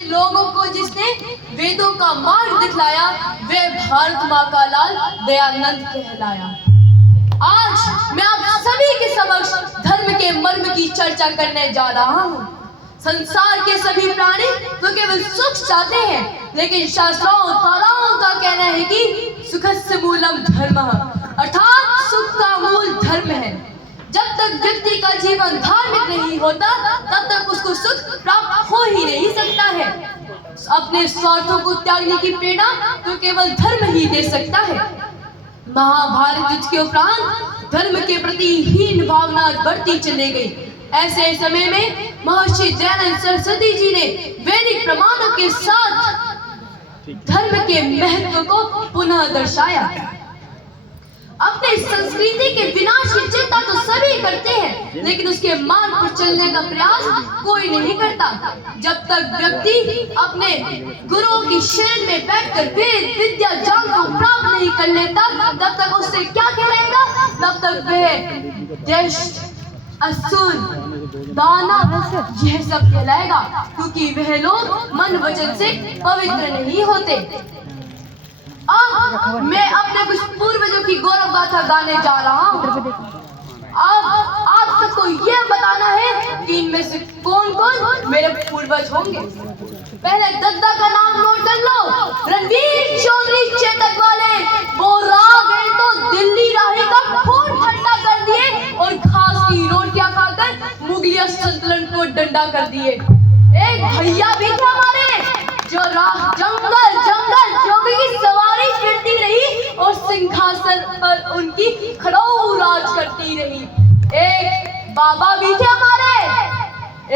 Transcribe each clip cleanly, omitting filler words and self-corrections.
लोगों को जिसने वेदों का मार्ग दिखलाया, वे भारत माँ का लाल दयानंद कहलाया। आज मैं आप सभी के समक्ष धर्म के मर्म की चर्चा करने जा रहा हूँ। संसार के सभी प्राणी तो केवल सुख चाहते हैं, लेकिन शास्त्रों ताराओं का कहना है कि सुखस्य मूलम धर्मः, अर्थात सुख का मूल धर्म है। जब तक व्यक्ति का जीवन धार्मिक नहीं होता, तब तक उसको सुख प्राप्त हो ही नहीं सकता है। अपने स्वार्थों को त्यागने की प्रेरणा तो केवल धर्म ही दे सकता है। महाभारत युद्ध के उपरांत धर्म के प्रति हीन भावना बढ़ती चली गई। ऐसे समय में महर्षि दयानंद सरस्वती जी ने वैदिक प्रमाणों के साथ धर्म के महत्व को पुनः दर्शाया। अपने संस्कृति के विनाश की चिंता तो सभी करते हैं, लेकिन उसके मार्ग पर चलने का प्रयास कोई नहीं करता। जब तक व्यक्ति अपने गुरुओं की शरण में बैठकर वेद विद्या ज्ञान को प्राप्त नहीं कर लेता, तब तक उससे क्या कहलाएगा? तब तक वह दैत्य, असुर, दानव यह सब कहलाएगा, क्योंकि वह लोग मन वचन से पवित्र नहीं होते। अब मैं अपने कुछ पूर्वजों की गौरव गाथा गाने जा रहा हूँ। अब आप सबको यह बताना है कि इनमें से कौन कौन मेरे पूर्वज होंगे। पहले दद्दा का नाम नोट कर लो। रणवीर चौधरी चेतक वाले, वो राह गए तो दिल्ली राही का खून ठंडा कर दिए और घास की रोटियां खाकर मुगलिया संतुलन को डंडा कर दिए। एक भैया भी थे हमारे, जो राह जंगल जंगल जोगी की सवारी करती रही और सिंहासन पर उनकी खड़ाऊ राज करती रही। एक बाबा भी थे हमारे।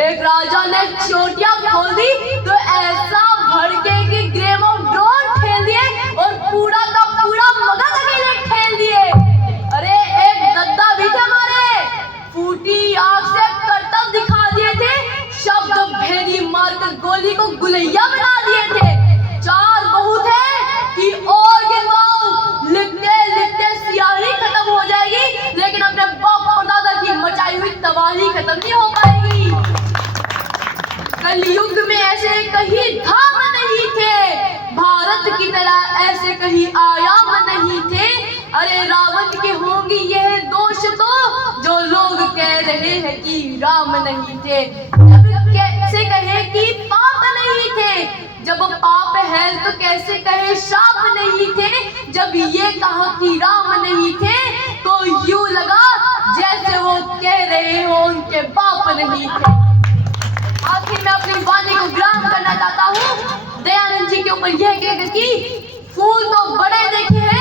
एक राजा ने चोटियां खोल दी तो ऐसा भड़के कि गेम ऑफ ड्रोन खेल दिए और पूरा का पूरा मगध अकेले खेल दिए। अरे एक दद्दा भी थे हमारे, फूटी आंख से करतब दिखा दिए थे, शब्द भेदी मारकर गोली को गुलैया बना दिए थे। चार बहू थे कि और गिनवाओ, लिखते लिखते सियाही खत्म हो जाएगी, लेकिन अपने बाप और दादा की मचाई हुई तबाही खत्म नहीं हो पाएगी। कलयुग में ऐसे कहीं धाम नहीं थे, भारत की तरह ऐसे कहीं आयाम नहीं थे। अरे रावण के होंगे यह दोष तो, जो लोग कह रहे हैं कि राम नहीं थे। कैसे कहे कि पाप नहीं थे, जब पाप है तो कैसे कहे शाप नहीं थे। जब ये कहा कि राम नहीं थे, तो यूं लगा जैसे वो कह रहे हो उनके बाप नहीं थे। आखिर मैं अपनी वाणी को विराम करना चाहता हूँ दयानंद जी के ऊपर यह कहकर कि फूल तो बड़े देखे हैं,